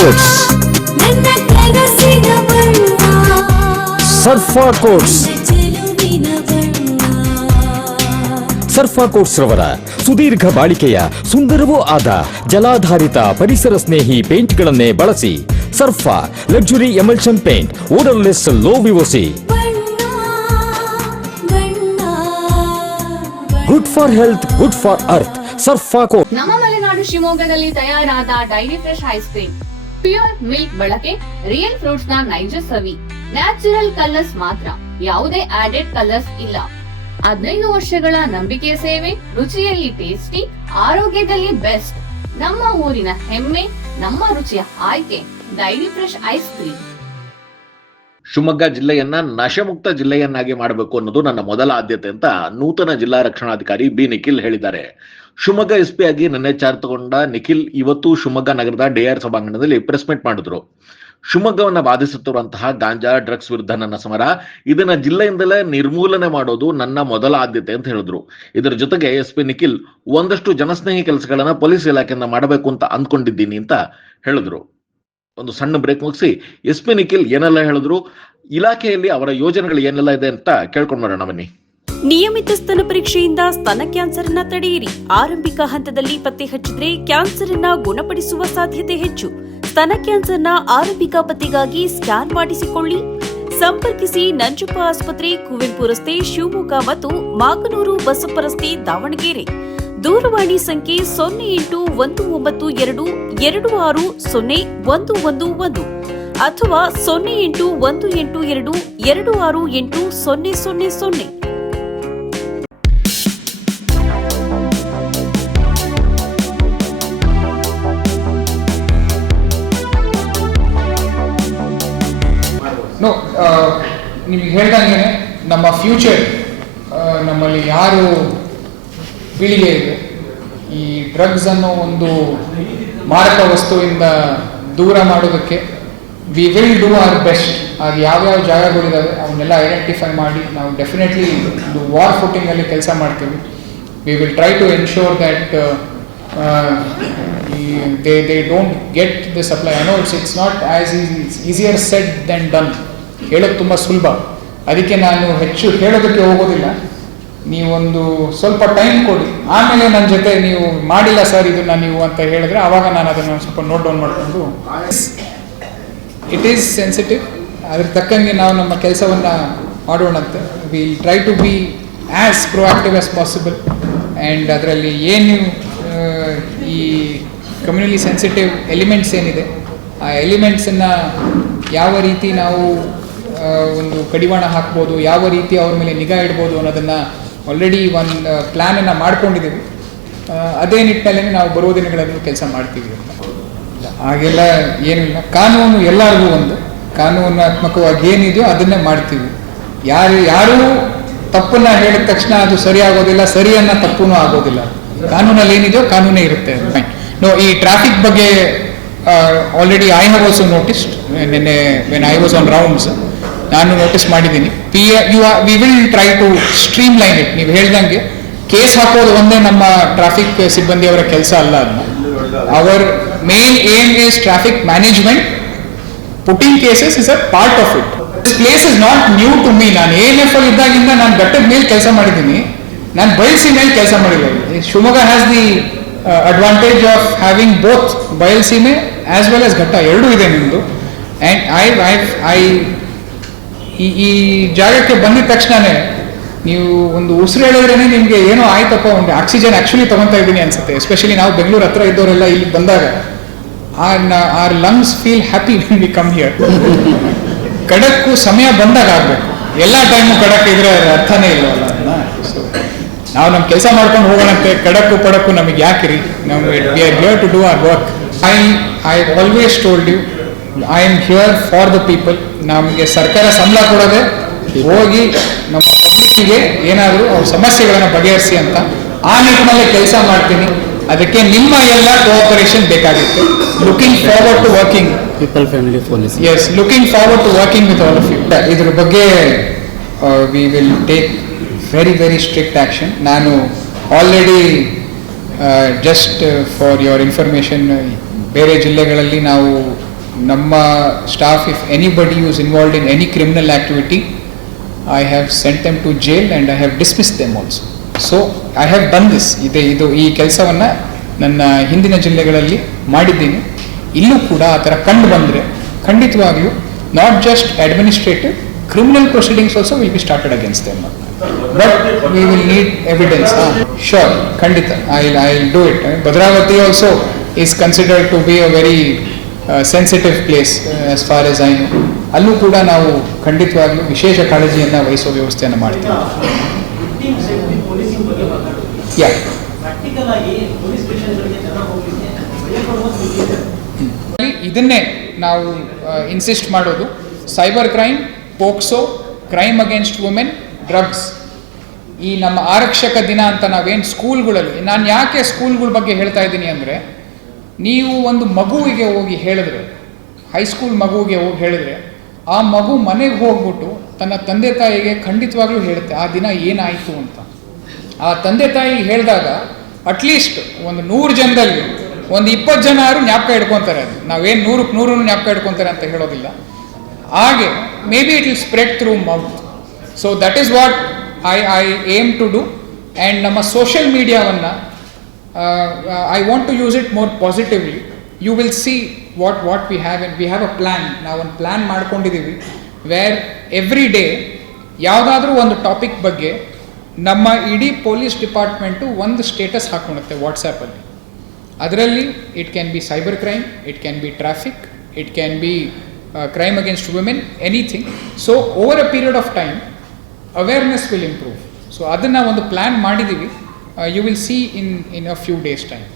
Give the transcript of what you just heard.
Quotes. ಸರ್ಫಾ quotes. ಸರ್ಫಾ quotes ರವರ ಸುದೀರ್ಘ ಬಾಳಿಕೆಯ ಸುಂದರವೂ ಆದ ಜಲಾಧಾರಿತ ಪರಿಸರ ಸ್ನೇಹಿ ಪೇಂಟ್ಗಳನ್ನೇ ಬಳಸಿ. Sarfa luxury emulsion paint, odourless, low VOC, good for health, good for earth. Sarfa coats. ನಮ್ಮ ಮಲೆನಾಡು ಶಿವಮೊಗ್ಗದಲ್ಲಿ ತಯಾರಾದ dairy fresh ice cream, pure milk ಬಳಕೆ, ರಿಯಲ್ ಫ್ರೂಟ್ಸ್ ನ ನೈಜ ಸವಿ, ನ್ಯಾಚುರಲ್ ಕಲರ್ಸ್ ಮಾತ್ರ, ಯಾವುದೇ ಆಡೆಡ್ ಕಲರ್ಸ್ ಇಲ್ಲ. 15 ವರ್ಷಗಳ ನಂಬಿಕೆಯ ಸೇವೆ, ರುಚಿಯಲ್ಲಿ ಟೇಸ್ಟಿ, ಆರೋಗ್ಯದಲ್ಲಿ ಬೆಸ್ಟ್. ನಮ್ಮ ಊರಿನ ಹೆಮ್ಮೆ, ನಮ್ಮ ರುಚಿಯ ಆಯ್ಕೆ dairy fresh ice cream. Shivamogga ಜಿಲ್ಲೆಯನ್ನ ನಶೆಮುಕ್ತ ಜಿಲ್ಲೆಯನ್ನಾಗಿ ಮಾಡಬೇಕು ಅನ್ನೋದು ನನ್ನ ಮೊದಲ ಆದ್ಯತೆ ಅಂತ ನೂತನ ಜಿಲ್ಲಾ ರಕ್ಷಣಾಧಿಕಾರಿ ಬಿ ನಿಖಿಲ್ ಹೇಳಿದ್ದಾರೆ. ಶಿವಮೊಗ್ಗ ಎಸ್ಪಿ ಆಗಿ ನಿನ್ನೆ ಚಾರ್ಜ್ ತಗೊಂಡ ನಿಖಿಲ್ ಇವತ್ತು ಶಿವಮೊಗ್ಗ ನಗರದ ಡಿಆರ್ ಸಭಾಂಗಣದಲ್ಲಿ ಪ್ರೆಸ್ ಮೀಟ್ ಮಾಡಿದ್ರು. ಶಿವಮೊಗ್ಗವನ್ನ ಬಾಧಿಸುತ್ತಿರುವಂತಹ ಗಾಂಜಾ, ಡ್ರಗ್ಸ್ ವಿರುದ್ಧ ನನ್ನ ಸಮರ, ಇದನ್ನ ಜಿಲ್ಲೆಯಿಂದಲೇ ನಿರ್ಮೂಲನೆ ಮಾಡೋದು ನನ್ನ ಮೊದಲ ಆದ್ಯತೆ ಅಂತ ಹೇಳಿದ್ರು. ಇದರ ಜೊತೆಗೆ ಎಸ್ಪಿ ನಿಖಿಲ್ ಒಂದಷ್ಟು ಜನಸ್ನೇಹಿ ಕೆಲಸಗಳನ್ನ ಪೊಲೀಸ್ ಇಲಾಖೆಯಿಂದ ಮಾಡಬೇಕು ಅಂತ ಅಂದ್ಕೊಂಡಿದ್ದೀನಿ ಅಂತ ಹೇಳಿದ್ರು. ಒಂದು ಸಣ್ಣ ಬ್ರೇಕ್ ಮುಗಿಸಿ ಎಸ್ಪಿ ನಿಖಿಲ್ ಏನೆಲ್ಲ ಹೇಳಿದ್ರು, ಇಲಾಖೆಯಲ್ಲಿ ಅವರ ಯೋಜನೆಗಳು ಏನೆಲ್ಲ ಇದೆ ಅಂತ ಕೇಳ್ಕೊಂಡ್ ಬರೋಣ ಬನ್ನಿ. ನಿಯಮಿತ ಸ್ತನ ಪರೀಕ್ಷೆಯಿಂದ ಸ್ತನ ಕ್ಯಾನ್ಸರ್ ಅನ್ನ ತಡೆಯಿರಿ. ಆರಂಭಿಕ ಹಂತದಲ್ಲಿ ಪತ್ತೆ ಹಚ್ಚಿದ್ರೆ ಕ್ಯಾನ್ಸರ್ ಅನ್ನ ಗುಣಪಡಿಸುವ ಸಾಧ್ಯತೆ ಹೆಚ್ಚು. ಸ್ತನ ಕ್ಯಾನ್ಸರ್ನ ಆರಂಭಿಕ ಪತ್ತೆಗಾಗಿ ಸ್ಕ್ಯಾನ್ ಮಾಡಿಸಿಕೊಳ್ಳಿ. ಸಂಪರ್ಕಿಸಿ ನಂಜಪ್ಪ ಆಸ್ಪತ್ರೆ, ಕುವೆಂಪು ರಸ್ತೆ, ಶಿವಮೊಗ್ಗ ಮತ್ತು ಮಾಗನೂರು ಬಸಪ್ಪ ರಸ್ತೆ, ದಾವಣಗೆರೆ. ದೂರವಾಣಿ ಸಂಖ್ಯೆ 081922601111 ಅಥವಾ 081822680000. ನಿಮಗೆ ಹೇಳ್ದಂಗೆ ನಮ್ಮ ಫ್ಯೂಚರ್, ನಮ್ಮಲ್ಲಿ ಯಾರು ಪೀಳಿಗೆ ಇದೆ ಈ ಡ್ರಗ್ಸ್ ಅನ್ನೋ ಒಂದು ಮಾರಕ ವಸ್ತುವಿಂದ ದೂರ ಮಾಡೋದಕ್ಕೆ we will do our best. ಅದು ಯಾವ್ಯಾವ ಜಾಗಗಳಿದ್ದಾವೆ ಅವನ್ನೆಲ್ಲ ಐಡೆಂಟಿಫೈ ಮಾಡಿ ನಾವು ಡೆಫಿನೆಟ್ಲಿ ಒಂದು ವಾರ್ ಫುಟಿಂಗಲ್ಲಿ ಕೆಲಸ ಮಾಡ್ತೀವಿ. We will try to ensure that they don't get the supply. I know it's not as easy, it's easier said than done. ಹೇಳೋದು ತುಂಬ ಸುಲಭ, ಅದಕ್ಕೆ ನಾನು ಹೆಚ್ಚು ಹೇಳೋದಕ್ಕೆ ಹೋಗೋದಿಲ್ಲ. ನೀವೊಂದು ಸ್ವಲ್ಪ ಟೈಮ್ ಕೊಡಿ, ಆಮೇಲೆ ನನ್ನ ಜೊತೆ ನೀವು ಮಾಡಿಲ್ಲ ಸರ್ ಇದನ್ನ ನೀವು ಅಂತ ಹೇಳಿದ್ರೆ ಆವಾಗ ನಾನು ಅದನ್ನು ಸ್ವಲ್ಪ ನೋಟ್ ಡೌನ್ ಮಾಡಿಕೊಂಡು, ಇಟ್ ಈಸ್ ಸೆನ್ಸಿಟಿವ್, ಅದ್ರ ತಕ್ಕಂಗೆ ನಾವು ನಮ್ಮ ಕೆಲಸವನ್ನು ಮಾಡೋಣಂತೆ. We try to be as proactive as possible. And ಅದರಲ್ಲಿ ಏನು ಈ ಕಮ್ಯುನಿಟಿ ಸೆನ್ಸಿಟಿವ್ ಎಲಿಮೆಂಟ್ಸ್ ಏನಿದೆ ಆ ಎಲಿಮೆಂಟ್ಸನ್ನು ಯಾವ ರೀತಿ ನಾವು ಒಂದು ಕಡಿವಾಣ ಹಾಕ್ಬೋದು, ಯಾವ ರೀತಿ ಅವ್ರ ಮೇಲೆ ನಿಗಾ ಇಡ್ಬೋದು ಅನ್ನೋದನ್ನು ಆಲ್ರೆಡಿ ಒಂದು ಪ್ಲ್ಯಾನನ್ನು ಮಾಡ್ಕೊಂಡಿದ್ದೀವಿ. ಅದೇ ನಿಟ್ಟಿನಲ್ಲಿ ನಾವು ಬರುವ ದಿನಗಳಲ್ಲಿ ಕೆಲಸ ಮಾಡ್ತೀವಿ. ಹಾಗೆಲ್ಲ ಏನಿಲ್ಲ, ಕಾನೂನು ಎಲ್ಲರಿಗೂ ಒಂದು ಕಾನೂನಾತ್ಮಕವಾಗಿ ಏನಿದೆಯೋ ಅದನ್ನೇ ಮಾಡ್ತೀವಿ. ಯಾರೂ ತಪ್ಪನ್ನು ಹೇಳಿದ ತಕ್ಷಣ ಅದು ಸರಿ ಆಗೋದಿಲ್ಲ, ಸರಿಯನ್ನ ತಪ್ಪೂ ಆಗೋದಿಲ್ಲ. ಕಾನೂನಲ್ಲಿ ಏನಿದೆಯೋ ಕಾನೂನೇ ಇರುತ್ತೆ. ಈ ಟ್ರಾಫಿಕ್ ಬಗ್ಗೆ already I have also noticed. ನಿನ್ನೆ when I was on rounds ನಾನು ನೋಟಿಸ್ ಮಾಡಿದ್ದೀನಿ. We will try to streamline it. ನೀವು ಹೇಳ್ದಂಗೆ ಕೇಸ್ ಹಾಕೋದು ಒಂದೇ ನಮ್ಮ ಟ್ರಾಫಿಕ್ ಸಿಬ್ಬಂದಿಯವರ ಕೆಲಸ ಅಲ್ಲ. ಅದನ್ನ our main aim is traffic management. Putting cases is a part of it. This place is not new to me. ನಾನು ANF ಅಲ್ಲಿ ಇದ್ದಾಗಿಂದ ನಾನು ಘಟ್ಟದ ಮೇಲೆ ಕೆಲಸ ಮಾಡಿದ್ದೀನಿ, ನಾನು ಬಯಲ್ಸಿ ಮೇಲೆ ಕೆಲಸ ಮಾಡಿಲ್ಲ. Shivamogga has the advantage of having both Bayalseeme as well as Ghatta ಎರಡೂ ಇದೆ ನಿಮ್ಮದು. ಆ್ಯಂಡ್ ಈ ಜಾಗಕ್ಕೆ ಬಂದಿದ ತಕ್ಷಣವೇ ನೀವು ಒಂದು ಉಸಿರು ಹೇಳಿದ್ರೇ ನಿಮಗೆ ಏನೋ ಆಯ್ತಪ್ಪ, ಒಂದು ಆಕ್ಸಿಜನ್ ಆ್ಯಕ್ಚುಲಿ ತೊಗೊತಾ ಇದ್ದೀನಿ ಅನ್ಸುತ್ತೆ. ಎಸ್ಪೆಷಲಿ ನಾವು ಬೆಂಗಳೂರು ಹತ್ರ ಇದ್ದವರೆಲ್ಲ ಇಲ್ಲಿ ಬಂದಾಗ our lungs feel happy when we come here. ಕಡಕ್ಕು ಸಮಯ ಬಂದಾಗ ಆಗಬೇಕು, ಎಲ್ಲ ಟೈಮು ಕಡಕ್ ಇದ್ರೆ ಅರ್ಥನೇ ಇಲ್ಲವಲ್ಲ. ಸೊ ನಾವು ನಮ್ಮ ಕೆಲಸ ಮಾಡ್ಕೊಂಡು ಹೋಗೋಣಂತೆ, ಕಡಕ್ಕು ಪಡಕ್ಕು ನಮಗೆ ಯಾಕಿರಿ, ನಾವು we are here to do our work. I always told you, I am here for the people. ನಮಗೆ ಸರ್ಕಾರ ಸಂಬಳ ಕೊಡೋದೆ ಹೋಗಿ ನಮ್ಮ ಪಬ್ಲಿಕ್ಕಿಗೆ ಏನಾದರೂ ಅವ್ರ ಸಮಸ್ಯೆಗಳನ್ನು ಬಗೆಹರಿಸಿ ಅಂತ. ಆ ನಿಟ್ಟಿನಲ್ಲಿ ಕೆಲಸ ಮಾಡ್ತೀನಿ. ಅದಕ್ಕೆ ನಿಮ್ಮ ಎಲ್ಲ ಕೋಆಪರೇಷನ್ ಬೇಕಾಗುತ್ತೆ. Looking forward to working people friendly police. Yes, looking forward to working with all of you. ಇದ್ರ ಬಗ್ಗೆ we will take very strict action. ನಾನು already just for your information ಬೇರೆ ಜಿಲ್ಲೆಗಳಲ್ಲಿ ನಾವು ನಮ್ಮ staff, if anybody use involved in any criminal activity, I have sent them to jail and I have dismissed them also. So I have done this. ಈ ಕೆಲಸವನ್ನು ನನ್ನ ಹಿಂದಿನ ಜಿಲ್ಲೆಗಳಲ್ಲಿ ಮಾಡಿದ್ದೀನಿ. ಇಲ್ಲೂ ಕೂಡ ಆ ಥರ ಕಂಡು ಬಂದರೆ ಖಂಡಿತವಾಗ್ಲೂ not just administrative, criminal proceedings also will be started against them. But we will need evidence. Sure, ಖಂಡಿತ I will do it. Bhadravati also is considered to be a very sensitive place as far as I know. ಅಲ್ಲೂ ಕೂಡ ನಾವು ಖಂಡಿತವಾಗ್ಲೂ ವಿಶೇಷ ಕಾಳಜಿಯನ್ನು ವಹಿಸುವ ವ್ಯವಸ್ಥೆಯನ್ನು ಮಾಡ್ತೀವಿ. ಇದನ್ನೇ ನಾವು ಇನ್ಸಿಸ್ಟ್ ಮಾಡೋದು. Cyber crime, POCSO, crime against women, drugs, ಈ ನಮ್ಮ ಆರಕ್ಷಕ ದಿನ ಅಂತ ನಾವೇನು ಸ್ಕೂಲ್ಗಳಲ್ಲಿ, ನಾನು ಯಾಕೆ ಸ್ಕೂಲ್ಗಳ ಬಗ್ಗೆ ಹೇಳ್ತಾ ಇದ್ದೀನಿ ಅಂದರೆ, ನೀವು ಒಂದು ಮಗುವಿಗೆ ಹೋಗಿ ಹೇಳಿದ್ರೆ, ಹೈಸ್ಕೂಲ್ ಮಗುವಿಗೆ ಹೋಗಿ ಹೇಳಿದ್ರೆ, ಆ ಮಗು ಮನೆಗೆ ಹೋಗ್ಬಿಟ್ಟು ತನ್ನ ತಂದೆ ತಾಯಿಗೆ ಖಂಡಿತವಾಗ್ಲೂ ಹೇಳುತ್ತೆ ಆ ದಿನ ಏನಾಯಿತು ಅಂತ. ಆ ತಂದೆ ತಾಯಿ ಹೇಳಿದಾಗ ಅಟ್ಲೀಸ್ಟ್ ಒಂದು 100 ಜನದಲ್ಲಿ ಒಂದು 20 ಜನ ಯಾರು ಜ್ಞಾಪಕ ಇಟ್ಕೊತಾರೆ. ಅದು ನಾವೇನು 100 ಜ್ಞಾಪಕ ಇಟ್ಕೊತಾರೆ ಅಂತ ಹೇಳೋದಿಲ್ಲ. ಹಾಗೆ maybe it will spread through mouth. So that is what I aim to do. And ನಮ್ಮ ಸೋಷಿಯಲ್ ಮೀಡಿಯಾವನ್ನು I want to use it more positively. You will see what we have. And we have a plan. ನಾವೊಂದು plan ಮಾಡ್ಕೊಂಡಿದ್ದೀವಿ where every day ಯಾವುದಾದ್ರೂ ಒಂದು topic ಬಗ್ಗೆ ನಮ್ಮ ಇಡೀ police department ಒಂದು ಸ್ಟೇಟಸ್ ಹಾಕ್ಕೊಳುತ್ತೆ ವಾಟ್ಸಪ್ಪಲ್ಲಿ. ಅದರಲ್ಲಿ it can be cyber crime, it can be traffic, it can be crime against women, anything. So over a period of time awareness will improve. So ಅದನ್ನು ಒಂದು ಪ್ಲ್ಯಾನ್ ಮಾಡಿದ್ದೀವಿ. You will see in a few days time.